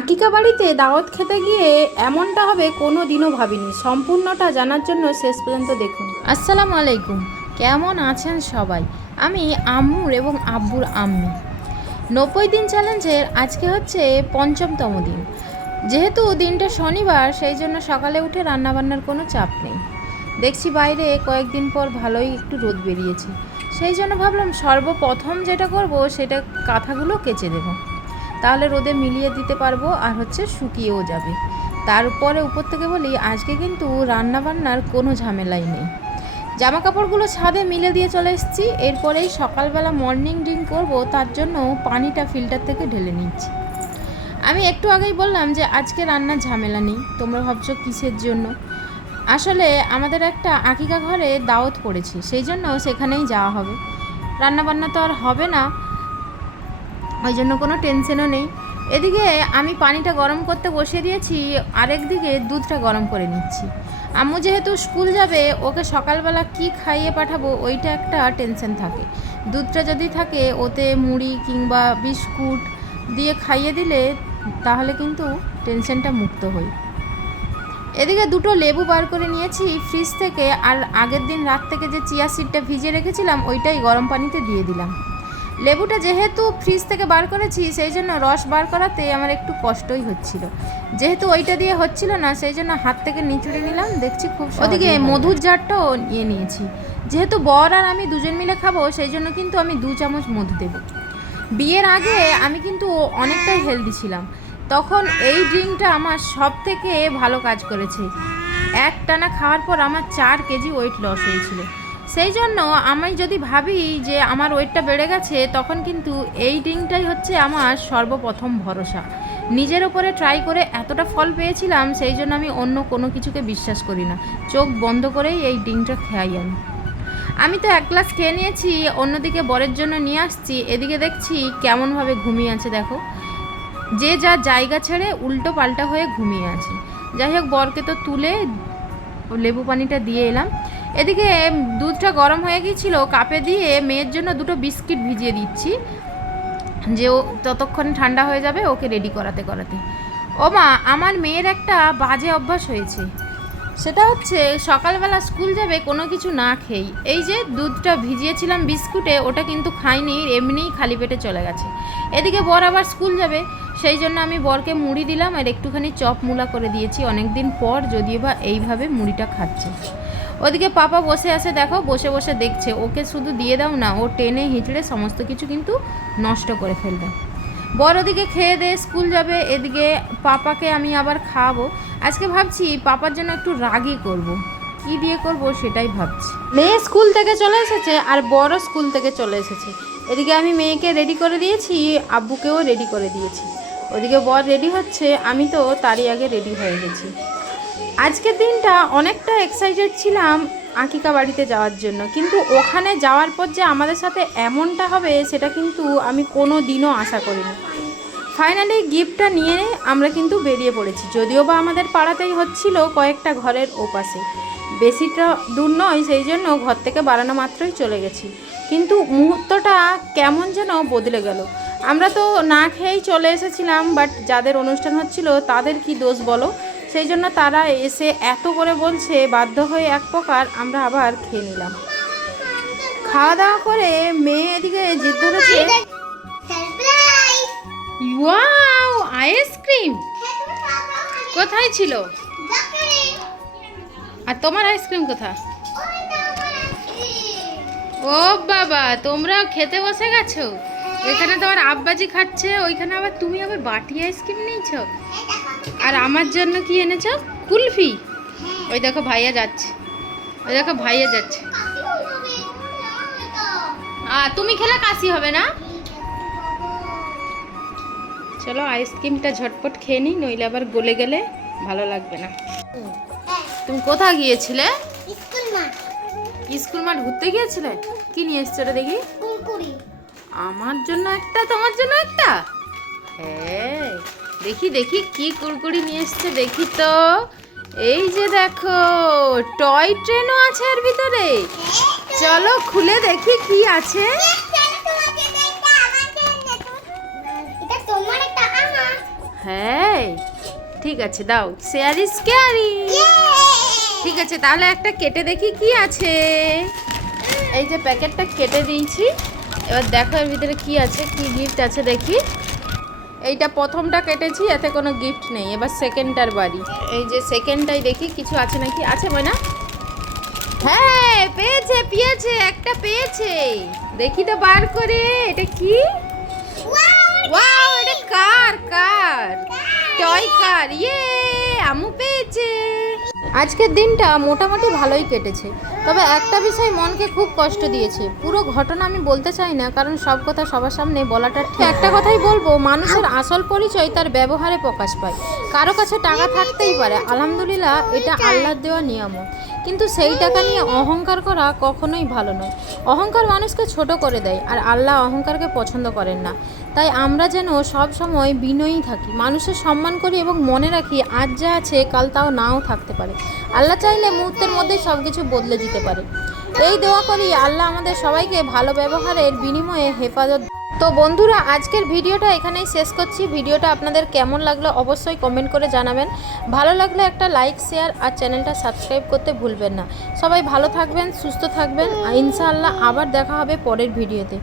আকিকা বাড়িতে দাওয়াত খেতে গিয়ে এমনটা হবে কোনো দিনও ভাবিনি। সম্পূর্ণটা জানার জন্য শেষ পর্যন্ত দেখুন। আসসালামু আলাইকুম, কেমন আছেন সবাই? আমি আম্মুর এবং আব্বুর আম্মি। 90 দিন চ্যালেঞ্জের আজকে হচ্ছে ৫মতম দিন। যেহেতু দিনটা শনিবার, সেই জন্য সকালে উঠে রান্নাবান্নার কোনো চাপ নেই। দেখছি বাইরে কয়েকদিন পর ভালোই একটু রোদ বেরিয়েছে, সেই জন্য ভাবলাম সর্বপ্রথম যেটা করব সেটা কাঁথাগুলো কেচে দেব, তাহলে রোদে মিলিয়ে দিতে পারবো আর শুকিয়েও যাবে। তার উপর থেকে বলি আজকে কিন্তু রান্নাবান্নার কোনো ঝামেলাই নেই। জামা কাপড়গুলো ছাদে মিলে দিয়ে চলে এসেছি। এরপরেই সকালবেলা মর্নিং ড্রিঙ্ক করব, তার জন্য পানিটা ফিল্টার থেকে ঢেলে নিচ্ছি। আমি একটু আগেই বললাম যে আজকে রান্নার ঝামেলা নেই। তোমরা ভাবছো কিসের জন্য? আসলে আমাদের একটা আকিকা ঘরে দাওয়াত পড়েছি, সেই জন্য সেখানেই যাওয়া হবে। রান্নাবান্না তো আর হবে না, ওই জন্য কোনো টেনশনও নেই। এদিকে আমি পানিটা গরম করতে বসিয়ে দিয়েছি, আরেক দিকে দুধটা গরম করে নিচ্ছি। আম্মু যেহেতু স্কুল যাবে, ওকে সকালবেলা কি খাইয়ে পাঠাবো ওইটা একটা টেনশন থাকে। দুধটা যদি থাকে, ওতে মুড়ি কিংবা বিস্কুট দিয়ে খাইয়ে দিলে তাহলে কিন্তু টেনশনটা মুক্ত হই। এদিকে দুটো লেবু বার করে নিয়েছি ফ্রিজ থেকে, আর আগের দিন রাত থেকে যে চিয়া সিডটা ভিজিয়ে রেখেছিলাম ওইটাই গরম পানিতে দিয়ে দিলাম। লেবুটা যেহেতু ফ্রিজ থেকে বার করেছি, সেই জন্য রস বার করাতে আমার একটু কষ্টই হচ্ছিল। যেহেতু ওইটা দিয়ে হচ্ছিল না, সেই জন্য হাত থেকে নিচড়ে নিলাম। দেখছি খুব। ওদিকে মধুর জারটাও নিয়ে নিয়েছি। যেহেতু বর আর আমি দুজন মিলে খাবো, সেই জন্য কিন্তু আমি 2 চামচ মধু দেব। বিয়ের আগে আমি কিন্তু অনেকটাই হেলদি ছিলাম, তখন এই ড্রিঙ্কটা আমার সব থেকে ভালো কাজ করেছে। এক টানা খাওয়ার পর আমার 4 কেজি ওয়েট লস হয়েছিল। সেই জন্য আমি যদি ভাবি যে আমার ওয়েটটা বেড়ে গেছে, তখন কিন্তু এই ড্রিঙ্কটাই হচ্ছে আমার সর্বপ্রথম ভরসা। নিজের ওপরে ট্রাই করে এতটা ফল পেয়েছিলাম, সেই জন্য আমি অন্য কোনো কিছুকে বিশ্বাস করি না। চোখ বন্ধ করেই এই ড্রিঙ্কটা খাই আমি তো 1 গ্লাস খেয়ে নিয়েছি, অন্যদিকে বরের জন্য নিয়ে আসছি। এদিকে দেখছি কেমনভাবে ঘুমিয়ে আছে, দেখো। যে যা জায়গা ছেড়ে উল্টো পাল্টা হয়ে ঘুমিয়ে আছে। যাই হোক, বরকে তো তুলে লেবু পানিটা দিয়ে এলাম। এদিকে দুধটা গরম হয়ে গিয়েছিল, কাপে দিয়ে মেয়ের জন্য 2টো বিস্কিট ভিজিয়ে দিচ্ছি, যে ও ততক্ষণ ঠান্ডা হয়ে যাবে ওকে রেডি করাতে করাতে। ও মা, আমার মেয়ের একটা বাজে অভ্যাস হয়েছে। সেটা হচ্ছে সকালবেলা স্কুল যাবে কোনো কিছু না খেয়েই। এই যে দুধটা ভিজিয়েছিলাম বিস্কুটে, ওটা কিন্তু খাইনি, এমনিই খালি পেটে চলে গেছে। এদিকে বর আবার স্কুল যাবে, সেই জন্য আমি বরকে মুড়ি দিলাম আর একটুখানি চপ মুলা করে দিয়েছি। অনেক দিন পর যদিও বা এইভাবে মুড়িটা খাচ্ছে। ওদিকে পাপা বসে আছে, দেখো, বসে বসে দেখছে। ওকে শুধু দিয়ে দাও না, ও টেনে হিঁচড়ে সমস্ত কিছু কিন্তু নষ্ট করে ফেলবে। বড় ওদিকে খেয়ে দিয়ে স্কুল যাবে, এদিকে পাপাকে আমি আবার খাওয়াবো। আজকে ভাবছি পাপার জন্য একটু রাগই করব। কি দিয়ে করব সেটাই ভাবছি। মেয়ে স্কুল থেকে চলে এসেছে আর বড় স্কুল থেকে চলে এসেছে। এদিকে আমি মেয়েকে রেডি করে দিয়েছি, আব্বুকেও রেডি করে দিয়েছি। ওদিকে বর রেডি হচ্ছে, আমি তো তারই আগে রেডি হয়ে গেছি। আজকের দিনটা অনেকটা এক্সাইটেড ছিলাম আকিকা বাড়িতে যাওয়ার জন্য, কিন্তু ওখানে যাওয়ার পর যে আমাদের সাথে এমনটা হবে সেটা কিন্তু আমি কোনো দিনও আশা করিনি। ফাইনালি গিফটটা নিয়ে আমরা কিন্তু বেরিয়ে পড়েছি। যদিও বা আমাদের পাড়াতেই হচ্ছিল, কয়েকটা ঘরের ওপাশে, বেশিটা দূর নয়, সেই জন্য ঘর থেকে বাড়ানো মাত্রই চলে গেছি। কিন্তু মুহূর্তটা কেমন যেন বদলে গেল। আমরা তো না খেয়েই চলে এসেছিলাম, বাট যাদের অনুষ্ঠান হচ্ছিল তাদের কি দোষ বলো? সেই জন্য তারা এসে এত করে বলছে, বাধ্য হয়ে এক প্রকার আমরা আবার খেয়ে নিলাম। খাওয়া দাওয়া করে মেয়ে এদিকে জিদ ধরেছে, ওয়াও, আইসক্রিম কোথায় ছিল? আর তোমার আইসক্রিম কোথায়? ও বাবা, তোমরাও খেতে বসে গেছো? এখানে তোমার আব্বাজি খাচ্ছে, ওইখানে আবার তুমি আবার বাটি আইসক্রিম নিয়েছ। আর আমার জন্য কি এনেছো? কুলফি। ওই দেখো ভাইয়া যাচ্ছে, ওই দেখো ভাইয়া যাচ্ছে। তুমি খেলে কাশি হবে না? চলো আইসক্রিমটা ঝটপট খেয়ে নিই, নইলে আবার গলে গেলে ভালো লাগবে না। তুমি কোথায় গিয়েছিলে? স্কুল মাঠ ঘুরতে গিয়েছিলে? কি নিয়ে এসছো রে দেখি? আমার জন্য একটা, তোমার জন্য একটা। হ্যাঁ, দেখি দেখি কি কুরকুরি নিয়ে এসছে, দেখি তো। এই যে দেখো, টয় ট্রেনও আছে এর ভিতরে। চলো খুলে দেখি কি আছে। হ্যাঁ ঠিক আছে, দাও। Share is caring. ঠিক আছে, তাহলে একটা কেটে দেখি কি আছে। এই যে প্যাকেটটা কেটে দিয়েছি, এবার দেখো এর ভিতরে কি আছে, কি গিফট আছে দেখি। এইটা প্রথমটা কেটেছি, এতে কোনো গিফট নেই। এবার সেকেন্ডটার বাড়ি। এই যে সেকেন্ডটাই দেখি কিছু আছে নাকি। আছে ময়না? হ্যাঁ পেয়েছে, একটা পেয়েছে। দেখি তো বার করে, এটা কি? ওয়াও, এটা কার টয় কার। ইয়ে, আম্মু পেয়েছে। আজকের দিনটা মোটামুটি ভালোই কেটেছে, তবে একটা বিষয় মনকে খুব কষ্ট দিয়েছে। পুরো ঘটনা আমি বলতে চাই না, কারণ সব কথা সবার সামনে বলাটা ঠিক। একটা কথাই বলবো, মানুষের আসল পরিচয় তার ব্যবহারে প্রকাশ পায়। কারো কাছে টাকা থাকতেই পারে, আলহামদুলিল্লাহ, এটা আল্লাহর দেওয়া নিয়ামত, কিন্তু সেই টাকা নিয়ে অহংকার করা কখনোই ভালো নয়। অহংকার মানুষকে ছোট করে দেয়, আর আল্লাহ অহংকারকে পছন্দ করেন না। তাই আমরা যেন সব সময় বিনয়ী থাকি, মানুষের সম্মান করি এবং মনে রাখি আজ যা আছে কাল তাও নাও থাকতে পারে। আল্লাহ চাইলে মুহূর্তের মধ্যেই সব কিছু বদলে দিতে পারে। এই দোয়া করি আল্লাহ আমাদের সবাইকে ভালো ব্যবহারের বিনিময়ে হেফাজত। তো বন্ধুরা, আজকের ভিডিওটা এখানেই শেষ করছি। ভিডিওটা আপনাদের কেমন লাগলো অবশ্যই কমেন্ট করে জানাবেন। ভালো লাগলে একটা লাইক, শেয়ার আর চ্যানেলটা সাবস্ক্রাইব করতে ভুলবেন না। সবাই ভালো থাকবেন, সুস্থ থাকবেন। ইনশাআল্লাহ আবার দেখা হবে পরের ভিডিওতে।